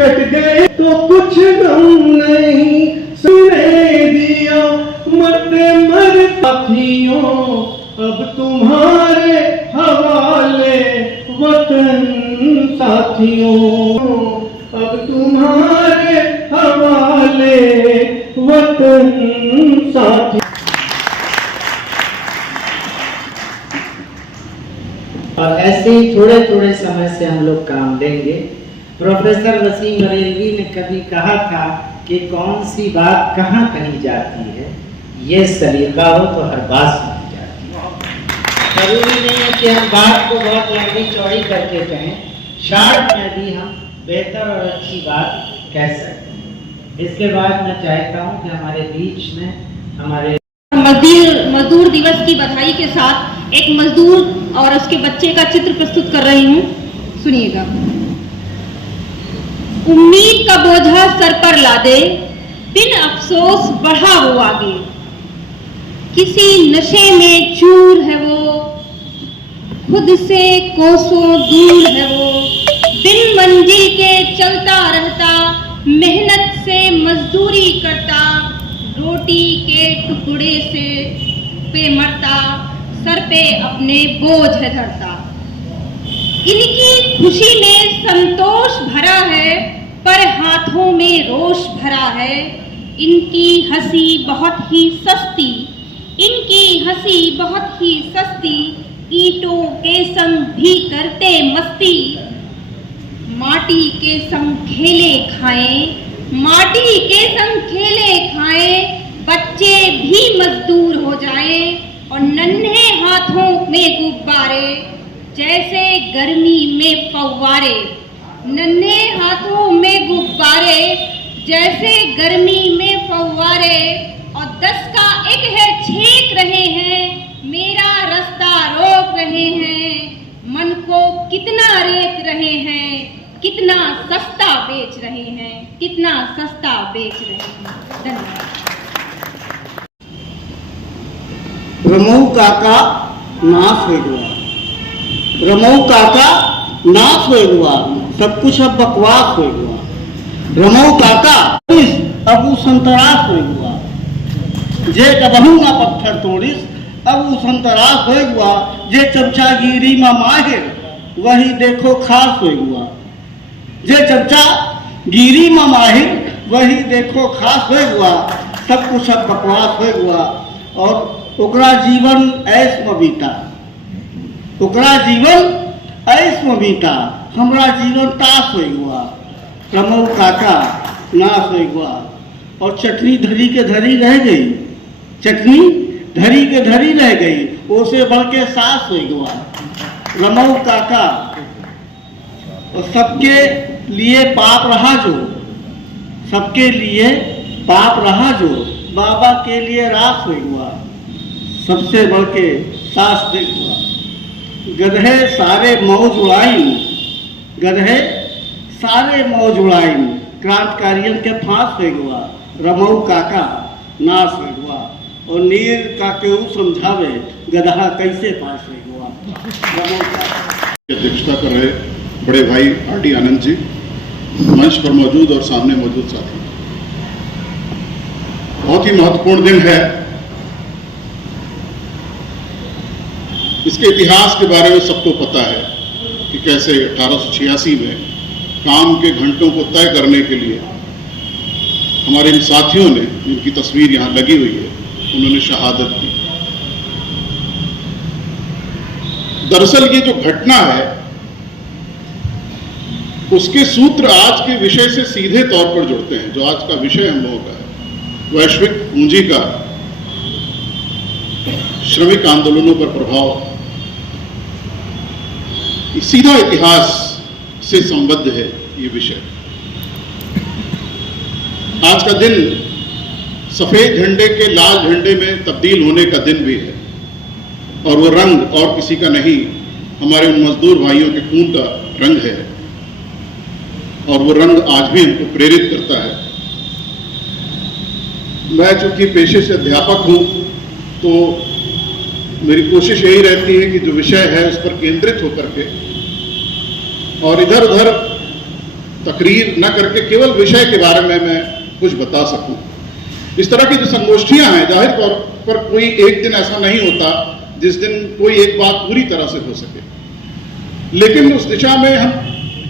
Cut गए तो कुछ गम नहीं सुने दिया, मरते मर साथियों अब तुम्हारे हवाले वतन साथियों, अब तुम्हारे हवाले वतन साथियों। और ऐसे ही थोड़े थोड़े समय से हम लोग काम लेंगे। प्रोफेसर वसीम बरेलवी ने कभी कहा था कि कौन सी बात कहाँ कही जाती है, ये सलीका हो तो हर बात सुनी जाती है। जरूरी नहीं है कि हम बात को बहुत लंबी चौड़ी करके कहें, शॉर्ट में भी हम बेहतर और अच्छी बात कह सकते हैं। इसके बाद मैं चाहता हूँ कि हमारे बीच में हमारे मजदूर दिवस की बधाई के साथ एक मजदूर और उसके बच्चे का चित्र प्रस्तुत कर रही हूँ, सुनिएगा। उम्मीद का बोझा सर पर लादे, बिन अफसोस बढ़ा वो आगे, किसी नशे में चूर है वो, खुद से कोसों दूर है वो, बिन मंजिल के चलता रहता, मेहनत से मजदूरी करता, रोटी के टुकड़े से पे मरता, सर पे अपने बोझ है धरता। इनकी खुशी में संतोष भरा है, पर हाथों में रोष भरा है। इनकी हंसी बहुत ही सस्ती, इनकी हंसी बहुत ही सस्ती, ईंटों के संग भी करते मस्ती। माटी के संग खेले खाएं, माटी के संग खेले खाएं, बच्चे भी मजदूर हो जाएं, और नन्हे हाथों में गुब्बारे जैसे गर्मी में फव्वारे, नन्हे हाथों में गुब्बारे जैसे गर्मी में फव्वारे, और 10 का एक है छेक रहे हैं, मेरा रास्ता रोक रहे हैं, मन को कितना रेत रहे हैं, कितना सस्ता बेच रहे हैं, कितना सस्ता बेच रहे हैं। धन्यवाद। रमऊ काका नाश हो गया, रमऊ काका नाश हो गया, सब कुछ अब बकवास हो गया। रमऊ काका अब वो संतरास हो गया, जे कबहू ना पत्थर तोड़िस अब वो संतरास हो गया, जे चमचागिरी में माहिर वही देखो खास हो गया, जे चमचा गिरी में माहिर वही देखो खास हो गया, सब कुछ अब बकवास हो गया। और ओकरा जीवन ऐश में बीता, ओकरा जीवन ऐश में बीता, हमरा जीवन ताश हो गया। रमऊ काका नाश हो गया, और चटनी धरी के धरी रह गई, चटनी धरी के धरी रह गई, उसे बढ़ के सास हो गया। रमऊ काका और सबके लिए पाप रहा जो, सबके लिए पाप रहा जो, बाबा के लिए रास हो गया, सबसे बढ़ के सास देख हुआ। गधे सारे मौज उड़ाइन, गधे सारे मौज उड़ाइन, क्रांतिकारियों के फांस हो गया। रमऊ काका नाश हो गया, और नीर का केहू समझावे गधा कैसे पास हो गया। रमऊ काका अध्यक्षता कर रहे बड़े भाई आर.डी. आनंद जी, मंच पर मौजूद और सामने मौजूद साथी, बहुत ही महत्वपूर्ण दिन है। इसके इतिहास के बारे में सबको पता है कि कैसे 1886 में काम के घंटों को तय करने के लिए हमारे इन साथियों ने, जिनकी तस्वीर यहाँ लगी हुई है, उन्होंने शहादत दी। दरअसल ये जो घटना है उसके सूत्र आज के विषय से सीधे तौर पर जुड़ते हैं। जो आज का विषय हम लोगों का है, वैश्विक पूंजी का श्रमिक आंदोलनों पर प्रभाव, सीधा इतिहास से संबद्ध है ये विषय। आज का दिन सफेद झंडे के लाल झंडे में तब्दील होने का दिन भी है, और वो रंग और किसी का नहीं, हमारे उन मजदूर भाइयों के खून का रंग है, और वो रंग आज भी हमको प्रेरित करता है। मैं चूंकि पेशे से अध्यापक हूं, तो मेरी कोशिश यही रहती है कि जो विषय है उस पर केंद्रित होकर के और इधर उधर तकरीर न करके केवल विषय के बारे में मैं कुछ बता सकूं। इस तरह की जो संगोष्ठियां हैं, जाहिर तौर पर कोई एक दिन ऐसा नहीं होता जिस दिन कोई एक बात पूरी तरह से हो सके, लेकिन उस दिशा में हम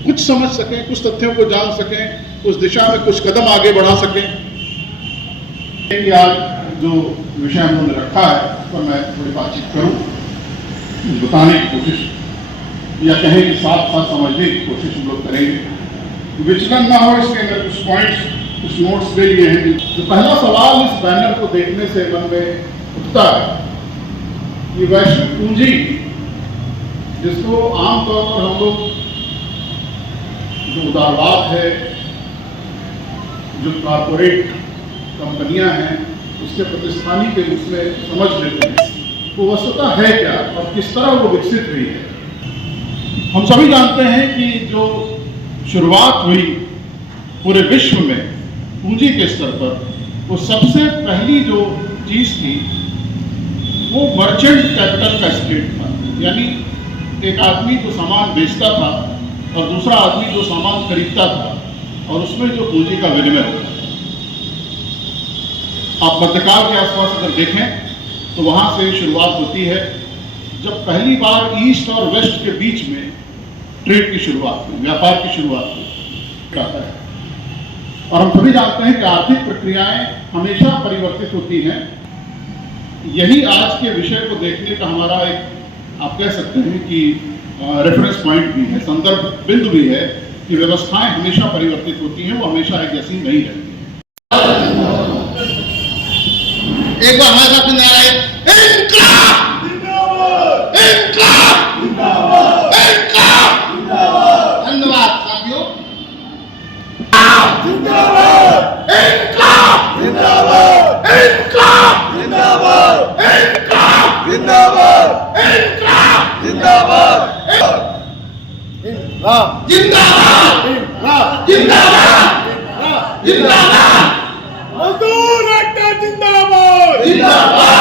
कुछ समझ सकें, कुछ तथ्यों को जान सकें, उस दिशा में कुछ कदम आगे बढ़ा सकें। आज जो विषय हम लोगों ने रखा है उस पर मैं थोड़ी बातचीत करूं, बताने की कोशिश या कहें कि साथ साथ समझने की कोशिश हम लोग करेंगे। विचलन ना हो इसके अंदर कुछ पॉइंट्स, कुछ नोट्स ले लिए हैं। जो पहला सवाल इस बैनर को देखने से मन में उठता है, ये वैश्विक पूंजी जिसको आमतौर पर हम लोग जो उदारवाद है, जो कॉर्पोरेट कंपनियां हैं, उसके प्रतिस्थानी के रूप में समझ लेते हैं, वो वस्तुतः है क्या और किस तरह वो विकसित हुई है। हम सभी जानते हैं कि जो शुरुआत हुई पूरे विश्व में पूंजी के स्तर पर, वो सबसे पहली जो चीज थी वो मर्चेंट कैपिटल का स्टेट था। यानी एक आदमी जो सामान बेचता था और दूसरा आदमी जो सामान खरीदता था और उसमें जो पूंजी का विनिमय होता था। आप मध्यकाल के आसपास अगर देखें तो वहां से शुरुआत होती है, जब पहली बार ईस्ट और वेस्ट के बीच में ट्रेड की शुरुआत हुई, व्यापार की शुरुआत हुई है। और हम सभी जानते हैं कि आर्थिक प्रक्रियाएं हमेशा परिवर्तित होती हैं। यही आज के विषय को देखने का हमारा एक, आप कह सकते हैं कि रेफरेंस पॉइंट भी है, संदर्भ बिंदु भी है कि व्यवस्थाएं हमेशा परिवर्तित होती हैं, वो हमेशा एक जैसी नहीं रहती। एक बार हमारे साथ नारा है, इनकलाब जिंदाबाद, इनकलाब जिंदाबाद, इनकलाब जिंदाबाद। धन्यवाद साथियों। जिंदाबाद, इनकलाब जिंदाबाद, इनकलाब जिंदाबाद, इनकलाब जिंदाबाद, इनकलाब जिंदाबाद, इनकलाब जिंदाबाद, इनकलाब जिंदाबाद, जिंदाबाद। मजदूर एकता जिंदाबाद, जिंदाबाद।